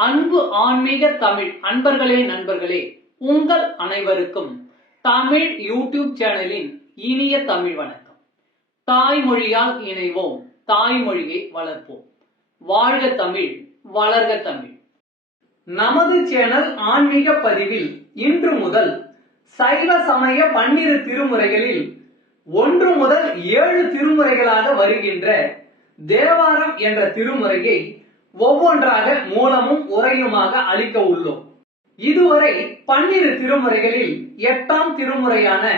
அன்பு ஆன்மீக தமிழ் அன்பர்களே நண்பர்களே உங்கள் அனைவருக்கும் தமிழ் யூடியூப் சேனலின் இனிய தமிழ் வணக்கம். தாய்மொழியால் இணைவோம் தாய்மொழியை வளர்ப்போம். வாழ்க தமிழ் வளர்க தமிழ். நமது சேனல் ஆன்மீக பதிவில் இன்று முதல் சைவ சமய பன்னிரு திருமுறைகளில் ஒன்று முதல் ஏழு திருமுறைகளாக வருகின்ற தேவாரம் என்ற திருமுறையை ஒவ்வொன்றாக மூலமும் உரையுமாக அளிக்க உள்ளோம். இதுவரை பன்னிரு திருமுறைகளில் எட்டாம் திருமுறையான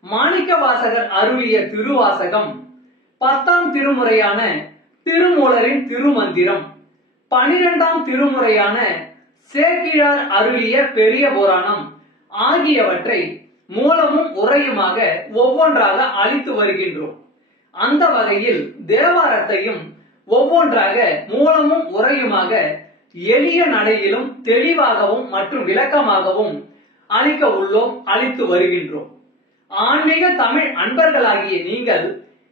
மாணிக்க வாசகர் அருளிய திருவாசகம் பத்தாம் திருமுறையான திருமூலரின் திருமந்திரம் பனிரெண்டாம் திருமுறையான சேக்கிழார் அருளிய பெரிய புராணம் ஆகியவற்றை மூலமும் உரையுமாக ஒவ்வொன்றாக அளித்து வருகின்றோம். அந்த வகையில் தேவாரத்தையும் ஒவ்வொன்றாக மூலமும் உரையுமாக எளிய நடையிலும் தெளிவாகவும் மற்றும் விளக்கமாகவும் அளிக்க உள்ளோம் அளித்து வருகின்றோம். ஆன்மீக தமிழ் அன்பர்களாகிய நீங்கள்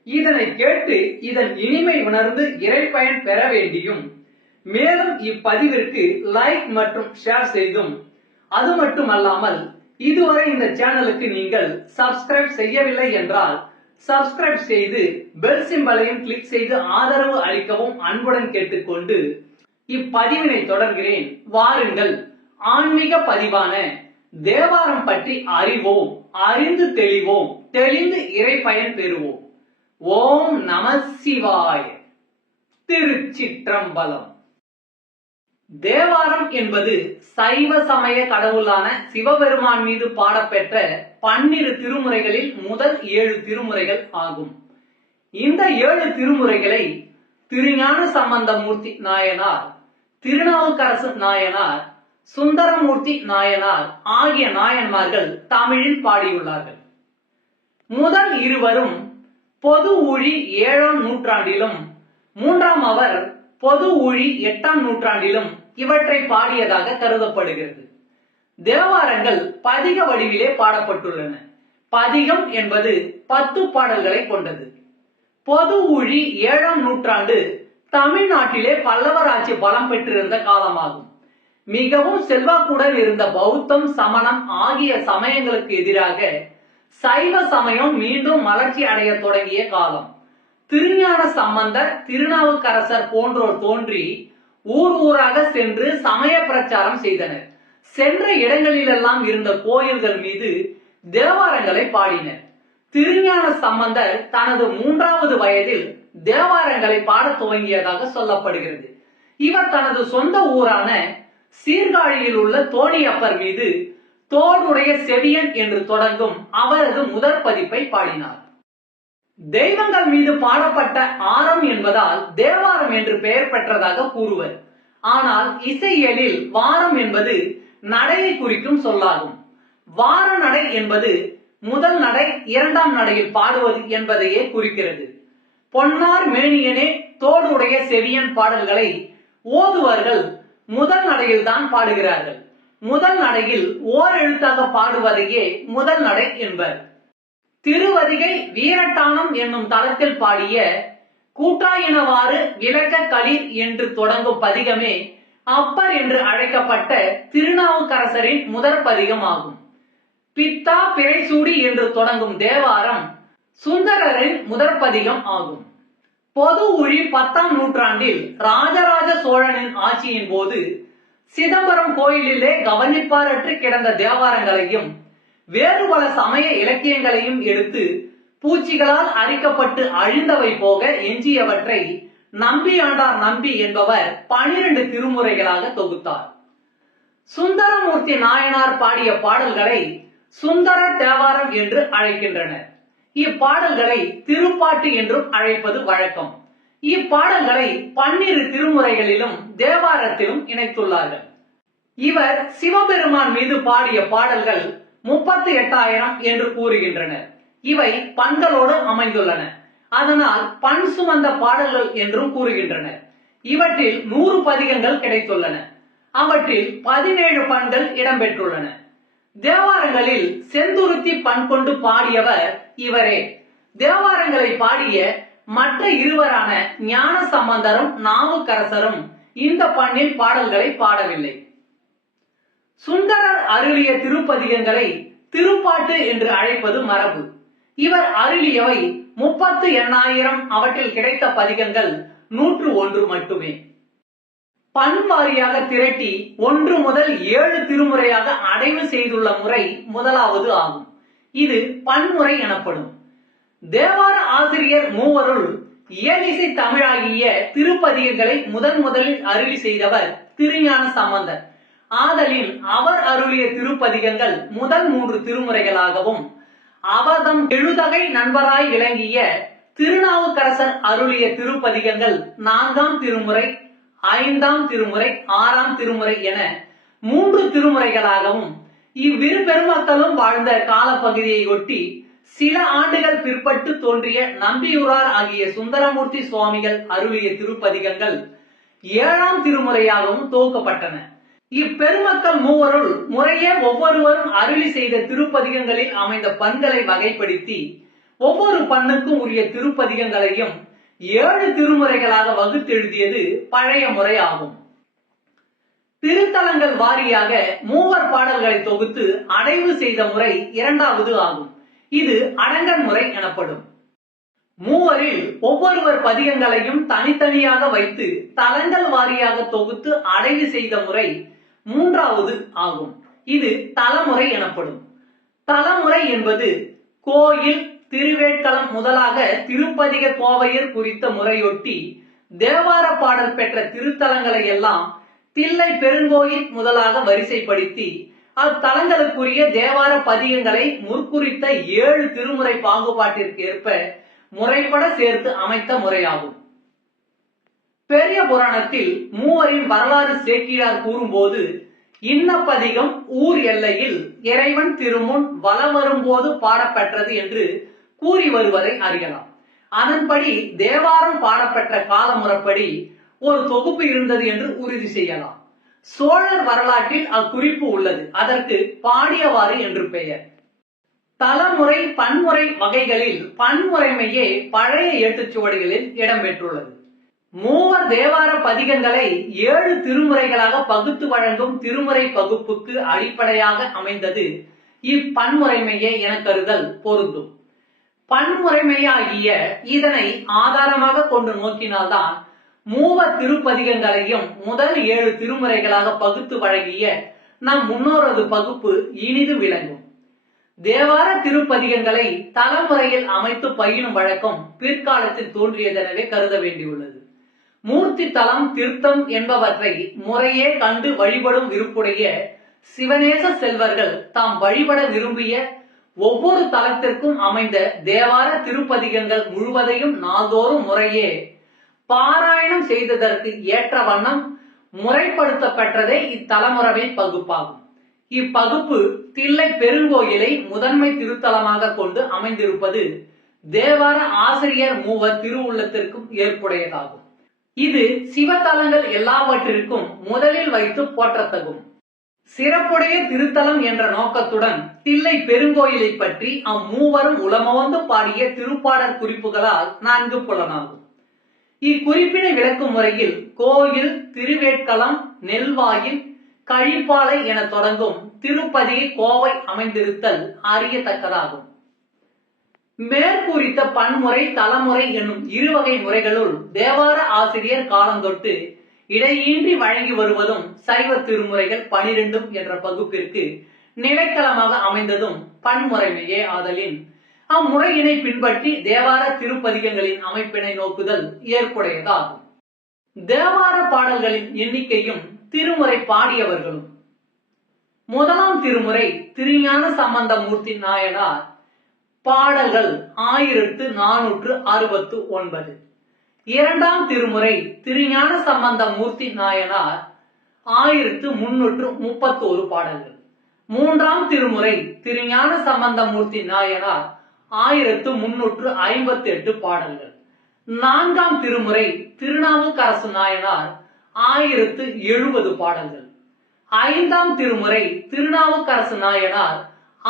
இதனை கேட்டு இதன் இனிமை உணர்ந்து இறைப்பயன் பெற வேண்டியும் மேலும் இப்பதிவிற்கு லைக் மற்றும் ஷேர் செய்தும். அது மட்டுமல்லாமல் இதுவரை இந்த சேனலுக்கு நீங்கள் சப்ஸ்கிரைப் செய்யவில்லை என்றால் சப்ஸ்கிரைப் செய்து பெல் சிம்பலையும் கிளிக் செய்து ஆதரவு அளிக்கவும் அன்புடன் கேட்டுக்கொண்டு இப்பதிவினை தொடர்கிறேன். வாருங்கள். ஆன்மீக பதிவான தேவாரம் பற்றி அறிவோம் அறிந்து தெளிவோம் தெளிந்து இறைப்பயன் பெறுவோம். ஓம் நம சிவாய. திருச்சிற்றம்பலம். தேவாரம் என்பது சைவ சமய கடவுளான சிவபெருமான் மீது பாடப்பெற்ற பன்னிரு திருமுறைகளில் முதல் ஏழு திருமுறைகள் ஆகும். இந்த ஏழு திருமுறைகளை திருஞான சம்பந்தமூர்த்தி நாயனார் திருநாவுக்கரசு நாயனார் சுந்தரமூர்த்தி நாயனார் ஆகிய நாயன்மார்கள் தமிழில் பாடியுள்ளார்கள். முதல் இருவரும் பொது ஊழி ஏழாம் நூற்றாண்டிலும் மூன்றாம் அவர் பொது ஒழி எட்டாம் நூற்றாண்டிலும் இவற்றை பாடியதாக கருதப்படுகிறது. தேவாரங்கள் பதிக வடிவிலே பாடப்பட்டுள்ளன. பதிகம் என்பது பத்து பாடல்களை கொண்டது. பொது ஊழி ஏழாம் நூற்றாண்டு தமிழ்நாட்டிலே பல்லவராட்சி பலம் பெற்றிருந்த காலமாகும். மிகவும் செல்வாக்குடன் இருந்த பௌத்தம் சமணம் ஆகிய சமயங்களுக்கு எதிராக சைவ சமயம் மீண்டும் மலர்ச்சி அடைய தொடங்கிய காலம். திருஞான சம்பந்தர் திருநாவுக்கரசர் போன்றோர் தோன்றி ஊர் ஊராக சென்று சமய பிரச்சாரம் செய்தனர். சென்ற இடங்களிலெல்லாம் இருந்த கோயில்கள் மீது தேவாரங்களை பாடினர். திருஞான சம்பந்தர் தனது மூன்றாவது வயதில் தேவாரங்களை பாடத் துவங்கியதாக சொல்லப்படுகிறது. இவர் தனது சொந்த ஊரான சீர்காழியில் உள்ள தோணியப்பர் மீது தோடுடைய செவியன் என்று தொடங்கும் அவரது முதற் பதிப்பை பாடினார். தெய்வங்கள் மீது பாடப்பட்ட ஆரம் என்பதால் தேவாரம் என்று பெயர் பெற்றதாக கூறுவர். ஆனால் இசையியலில் வாரம் என்பது நடையை குறிக்கும் சொல்லாகும். வார நடை என்பது முதல் நடை இரண்டாம் நடையில் பாடுவது என்பதையே குறிக்கிறது. பொன்னார் மேனியனே தோடுடைய செவியன் பாடல்களை ஓதுவர்கள் முதல் நடையில் தான் பாடுகிறார்கள். முதல் நடையில் ஓர் எழுத்தாக பாடுவதையே முதல் நடை என்பர். திருவதிகை வீரட்டானம் என்னும் தளத்தில் பாடிய கூட்டாயினவாறு விளக்க களிர் என்று தொடங்கும் பதிகமே அப்பர் என்று அழைக்கப்பட்ட திருநாவுக்கரசரின் முதற் பதிகம் ஆகும் பித்தா பிழைசூடி என்று தொடங்கும் தேவாரம் சுந்தரரின் முதற் பதிகம் ஆகும். பொது உழி பத்தாம் நூற்றாண்டில் ராஜராஜ சோழனின் ஆட்சியின் போது சிதம்பரம் கோயிலிலே கவனிப்பாரற்று கிடந்த தேவாரங்களையும் வேறு பல சமய இலக்கியங்களையும் எடுத்து பூச்சிகளால் அரிக்கப்பட்டு அழிந்தவை போக எஞ்சியவற்றை நம்பி ஆண்டார் நம்பி என்பவர் பனிரெண்டு திருமுறைகளாக தொகுத்தார். சுந்தரமூர்த்தி நாயனார் பாடிய பாடல்களை சுந்தர தேவாரம் என்று அழைக்கின்றனர். இப்பாடல்களை திருப்பாட்டு என்றும் அழைப்பது வழக்கம். இப்பாடல்களை பன்னிரு திருமுறைகளிலும் தேவாரத்திலும் இணைத்துள்ளார்கள். இவர் சிவபெருமான் மீது பாடிய பாடல்கள் முப்பத்தி எட்டாயிரம் என்று கூறுகின்றனர். இவை பண்களோடு அமைந்துள்ளன. அதனால் பண் சுமந்த பாடல்கள் என்றும் கூறுகின்றனர். இவற்றில் நூறு பதிகங்கள் கிடைத்துள்ளன. அவற்றில் பதினேழு பண்கள் இடம்பெற்றுள்ளன. தேவாரங்களில் செந்துருத்தி பண் கொண்டு பாடியவர் இவரே. தேவாரங்களை பாடிய மற்ற இருவரான ஞான சம்பந்தரும் நாவுக்கரசரும் இந்த பண்ணில் பாடல்களை பாடவில்லை. சுந்தரர் அருளிய திருப்பதிகங்களை திருப்பாட்டு என்று அழைப்பது மரபு. இவர் அருளியவை முப்பத்து எண்ணாயிரம் அவற்றில் கிடைத்த பதிகங்கள் நூற்று ஒன்று மட்டுமே. பண்பாரியாக திரட்டி ஒன்று முதல் ஏழு திருமுறையாக அடைவு செய்துள்ள முறை முதலாவது ஆகும். இது பன்முறை எனப்படும். தேவார ஆசிரியர் மூவருள் இயலிசை தமிழாகிய திருப்பதிகங்களை முதன் முதலில் அருளி செய்தவர் திருஞான சம்பந்தர். ஆதலின் அவர் அருளிய திருப்பதிகங்கள் முதல் மூன்று திருமுறைகளாகவும் அவதம் எழுதகை நண்பராய் விளங்கிய திருநாவுக்கரசர் அருளிய திருப்பதிகங்கள் நான்காம் திருமுறை ஐந்தாம் திருமுறை ஆறாம் திருமுறை என மூன்று திருமுறைகளாகவும் இவ்விரு பெருமக்களும் வாழ்ந்த காலப்பகுதியை ஒட்டி சில ஆண்டுகள் பிற்பட்டு தோன்றிய நம்பியூரார் ஆகிய சுந்தரமூர்த்தி சுவாமிகள் அருளிய திருப்பதிகங்கள் ஏழாம் திருமுறையாகவும் துவக்கப்பட்டன இப்பெருமக்கள் மூவருள் முறையே ஒவ்வொருவரும் அருளி செய்த திருப்பதிகங்களில் அமைந்த பண்களை வகைப்படுத்தி ஒவ்வொரு பண்ணுக்கும் உரிய திருப்பதிகங்களையும் ஏழு திருமுறைகளாக வகுத்தெழுதியது பழைய முறை ஆகும் திருத்தலங்கள் வாரியாக மூவர் பாடல்களை தொகுத்து அடைவு செய்த முறை இரண்டாவது ஆகும். இது அடங்கன் முறை எனப்படும். மூவரில் ஒவ்வொருவர் பதிகங்களையும் தனித்தனியாக வைத்து தலங்கள் வாரியாக தொகுத்து அடைவு செய்த முறை மூன்றாவது ஆகும். இது தலமுறை எனப்படும். தலமுறை என்பது கோயில் திருவேட்களம் முதலாக திருப்பதிக கோவையர் குறித்த முறையொட்டி தேவார பாடல் பெற்ற திருத்தலங்களை எல்லாம் தில்லை பெருங்கோயில் முதலாக வரிசைப்படுத்தி அத்தலங்களுக்குரிய தேவார பதிகங்களை முற்குறித்த ஏழு திருமுறை பாகுபாட்டிற்கு ஏற்ப முறைப்பட சேர்த்து அமைத்த முறையாகும். பெரிய புராணத்தில் மூவரின் வரலாறு சேக்கிழார் கூறும்போது இன்னப்பதிகம் ஊர் எல்லையில் இறைவன் திருமுன் வலம் வரும்போது பாடப்பெற்றது என்று கூறி வருவதை அறியலாம். அதன்படி தேவாரம் பாடப்பெற்ற காலமுறைப்படி ஒரு தொகுப்பு இருந்தது என்று உறுதி செய்யலாம். சோழர் வரலாற்றில் அக்குறிப்பு உள்ளது. அதற்கு பாடியவாறு என்று பெயர். தலைமுறை பன்முறை வகைகளில் பன்முறைமையே பழைய ஏட்டுச்சுவடிகளில் இடம்பெற்றுள்ளது. மூவர் தேவார பதிகங்களை ஏழு திருமுறைகளாக பகுத்து வழங்கும் திருமுறை பகுப்புக்கு அடிப்படையாக அமைந்தது. இப்பன்முறைமையே என கருதல் பொருந்தும். பன்முறைமையாகிய இதனை ஆதாரமாக கொண்டு நோக்கினால்தான் மூவர் திருப்பதிகங்களையும் முதல் ஏழு திருமுறைகளாக பகுத்து வழங்கிய நம் முன்னோரது பகுப்பு இனிது விளங்கும். தேவார திருப்பதிகங்களை தலைமுறையில் அமைத்து பயிலும் வழக்கம் பிற்காலத்தில் தோன்றியதெனவே கருத வேண்டியுள்ளது. மூர்த்தி தலம் திருத்தம் என்பவற்றை முறையே கண்டு வழிபடும் விருப்புடைய சிவநேச செல்வர்கள் தாம் வழிபட விரும்பிய ஒவ்வொரு தலத்திற்கும் அமைந்த தேவார திருப்பதிகங்கள் முழுவதையும் நாள்தோறும் முறையே பாராயணம் செய்ததற்கு ஏற்ற வண்ணம் முறைப்படுத்தப்பெற்றதே இத்தலமுறைமை பகுப்பாகும். இப்பகுப்பு தில்லை பெருங்கோயிலை முதன்மை திருத்தலமாக கொண்டு அமைந்திருப்பது தேவார ஆசிரியர் மூவர் திருவுள்ளத்திற்கும் ஏற்புடையதாகும். இது சிவத்தலங்கள் எல்லாவற்றிற்கும் முதலில் வைத்து போற்றத்தகும். சிறப்புடைய திருத்தலம் என்ற நோக்கத்துடன் தில்லை பெருங்கோயிலை பற்றி அம்மூவரும் உளமவந்து பாடிய திருப்பாடற் குறிப்புகளால் நான்கு புலனாகும். இக்குறிப்பினை விளக்கும் முறையில் கோயில் திருவேட்களம் நெல்வாயில் கழிப்பாலை என தொடங்கும் திருப்பதி கோவை அமைந்திருத்தல் அறியத்தக்கதாகும். மேற்கூறித்த பன்முறை தலைமுறை என்னும் இருவகை முறைகளுள் தேவார ஆசிரியர் காலந்தொட்டு இடையின்றி வழங்கி வருவதும் சைவ திருமுறைகள் பனிரெண்டும் என்ற பகுப்பிற்கு நிலைக்களமாக அமைந்ததும் பன்முறைமையே ஆதலின். அம்முறையினை பின்பற்றி தேவார திருப்பதிகங்களின் அமைப்பினை நோக்குதல் ஏற்புடையதாகும். தேவார பாடல்களின் எண்ணிக்கையும் திருமுறை பாடியவர்களும். முதலாம் திருமுறை திருஞான சம்பந்தமூர்த்தி நாயனார் பாடல்கள் ஆயிரத்து நானூற்று அறுபத்து ஒன்பது. இரண்டாம் திருமுறை திருஞான சம்பந்த மூர்த்தி நாயனார் ஆயிரத்து முன்னூற்று முப்பத்தோரு பாடல்கள். மூன்றாம் திருமுறை திருஞான சம்பந்த மூர்த்தி நாயனார் ஆயிரத்து முன்னூற்று ஐம்பத்தி எட்டு பாடல்கள். நான்காம் திருமுறை திருநாவுக்கரசு நாயனார் ஆயிரத்து எழுபது பாடல்கள். ஐந்தாம் திருமுறை திருநாவுக்கரசு நாயனார்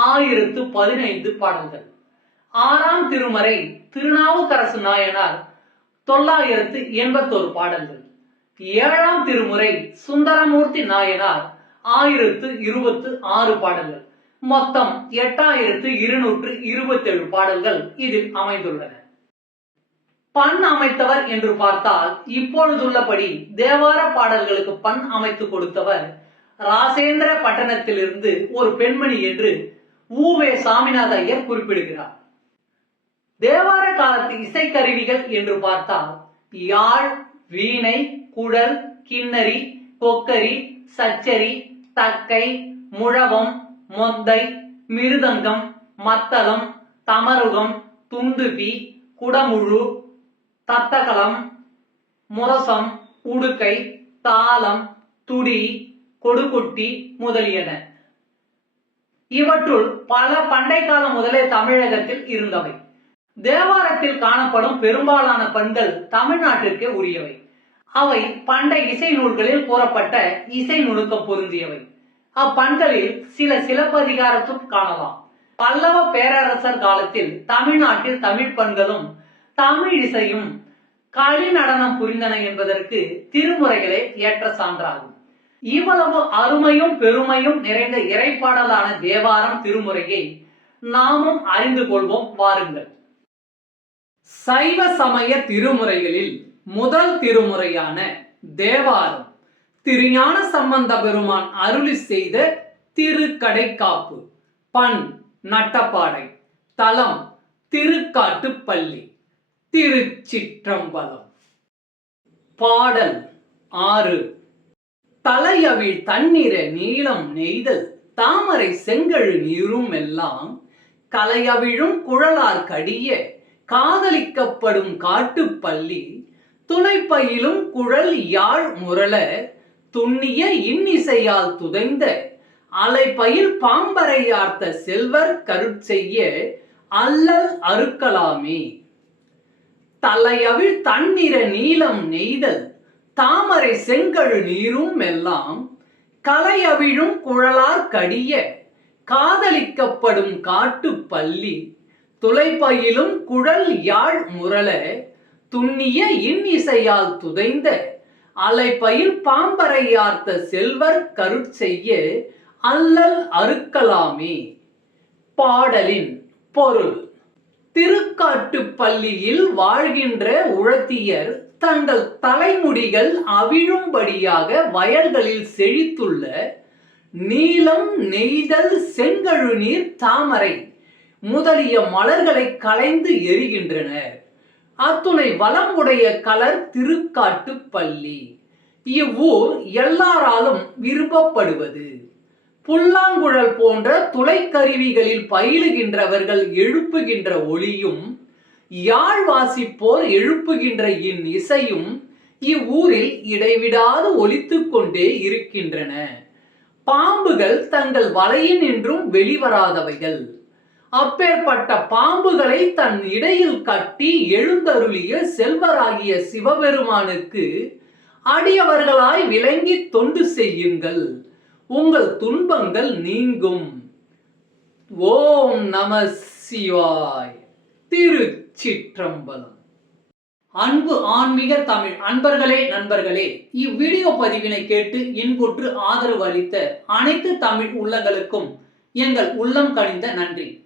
ஆயிரத்து பதினைந்து பாடல்கள். ஆறாம் திருமறை திருநாவுக்கரசு நாயனார் தொள்ளாயிரத்து எண்பத்தோரு பாடல்கள். ஏழாம் திருமுறை சுந்தரமூர்த்தி நாயனார் ஆயிரத்து இருபத்து ஆறு பாடல்கள். மொத்தம் எட்டாயிரத்து இருநூற்று இருபத்தேழு பாடல்கள் இதில் அமைந்துள்ளன. பண் அமைத்தவர் என்று பார்த்தால் இப்பொழுதுள்ளபடி தேவார பாடல்களுக்கு பண் அமைத்து கொடுத்தவர் ராசேந்திர பட்டணத்திலிருந்து ஒரு பெண்மணி என்று ஊவே சாமிநாத ஐயர் குறிப்பிடுகிறார். தேவார காலத்து இசைக்கருவிகள் என்று பார்த்தால் யாழ் வீணை குடல் கிண்ணறி கொக்கரி சச்சரி தக்கை முழவம் மொந்தை மிருதங்கம் மத்தளம் தமருகம் துந்துபி குடமுழு தத்தகலம் முரசம் உடுக்கை தாளம் துடி கொடுக்குட்டி முதலியன. இவற்றுள் பல பண்டை காலம் முதலே தமிழகத்தில் இருந்தவை. தேவாரத்தில் காணப்படும் பெரும்பாலான பண்கள் தமிழ்நாட்டிற்கே உரியவை. அவை பண்டை இசை நூல்களில் கூறப்பட்ட இசை நுணுக்கம் பொருந்தியவை. அப்பண்களில் சில சிலப்பதிகாரத்தும் காணலாம். பல்லவ பேரரசர் காலத்தில் தமிழ்நாட்டில் தமிழ் பண்களும் தமிழ் இசையும் களி நடனம் புரிந்தன என்பதற்கு திருமுறைகளே ஏற்ற சான்றாகும். இவ்வளவு அருமையும் பெருமையும் நிறைந்த இறைப்பாடலான தேவாரம் திருமுறையை நாமும் அறிந்து கொள்வோம் வாருங்கள். சைவ சமய திருமுறைகளில் முதல் திருமுறையான தேவாரம். திருஞான சம்பந்த பெருமான் அருளி செய்த திருக்கடைக்காப்பு. பண் நட்டப்பாடை. தலம் திருக்காட்டுப்பள்ளி திருச்சிற்றம்பலம். பாடல் ஆறு. தலையவிழ் தண்ணீர நீளம் நெய்தல் தாமரை செங்கழு நீரும் எல்லாம் கலையவிழும் குழலார் கடிய காதலிக்கப்படும் காட்டுப்பள்ளி துணைப்பையிலும் குழல் யாழ் முரள துண்ணிய இன்னிசையால் துதைந்த அலைப்பயில் பாம்பரையார்த்த செல்வர் கருட்செய்ய அல்லல் அறுக்கலாமே. தலையவிழ் தன்னிற நீளம் நெய்தல் தாமரை செங்கழு நீரும் எல்லாம் கலையவிழும் குழலார் கடிய காதலிக்கப்படும் காட்டு பள்ளி துளைப்பையிலும் குழல் யாழ் முரள துண்ணிய இன்னிசையால் துதைந்த அலைப்பயில் பாம்பரையார்த்த செல்வர் கருட்செய்ய அல்லல் அறுக்கலாமே. பாடலின் பொருள். திருக்காட்டுப்பள்ளியில் வாழ்கின்ற உழத்தியர் தங்கள் தலைமுடிகள் அவிழும்படியாக வயல்களில் செழித்துள்ள நீலம் நெய்தல் செங்கழுநீர் தாமரை. முதலிய மலர்களை களைந்து எரிகின்றனர் அத்துணை உடைய கலர் திருக்காட்டுப்பள்ளி இவ்வூர் எல்லாராலும் விரும்பப்படுவது. புல்லாங்குழல் போன்ற துளைக்கருவிகளில் பயிலுகின்றவர்கள் எழுப்புகின்ற ஒளியும் யாழ் வாசிப்போர் எழுப்புகின்ற இன் இசையும் இவ்வூரில் இடைவிடாது ஒலித்து கொண்டே இருக்கின்றன. பாம்புகள் தங்கள் வலையினின்றும் வெளிவராதவைகள். அப்பேற்பட்ட பாம்புகளை தன் இடையில் கட்டி எழுந்தருளிய செல்வராகிய சிவபெருமானுக்கு அடியவர்களாய் விளங்கி தொண்டு செய்யுங்கள். உங்கள் துன்பங்கள் நீங்கும். ஓம் நம சிவாய். திருச்சிற்றம்பலம். அன்பு ஆன்மீக தமிழ் அன்பர்களே நண்பர்களே இவ்வீடியோ பதிவினை கேட்டு இன்புற்று ஆதரவு அளித்த அனைத்து தமிழ் உள்ளங்களுக்கும் எங்கள் உள்ளம் கணிந்த நன்றி.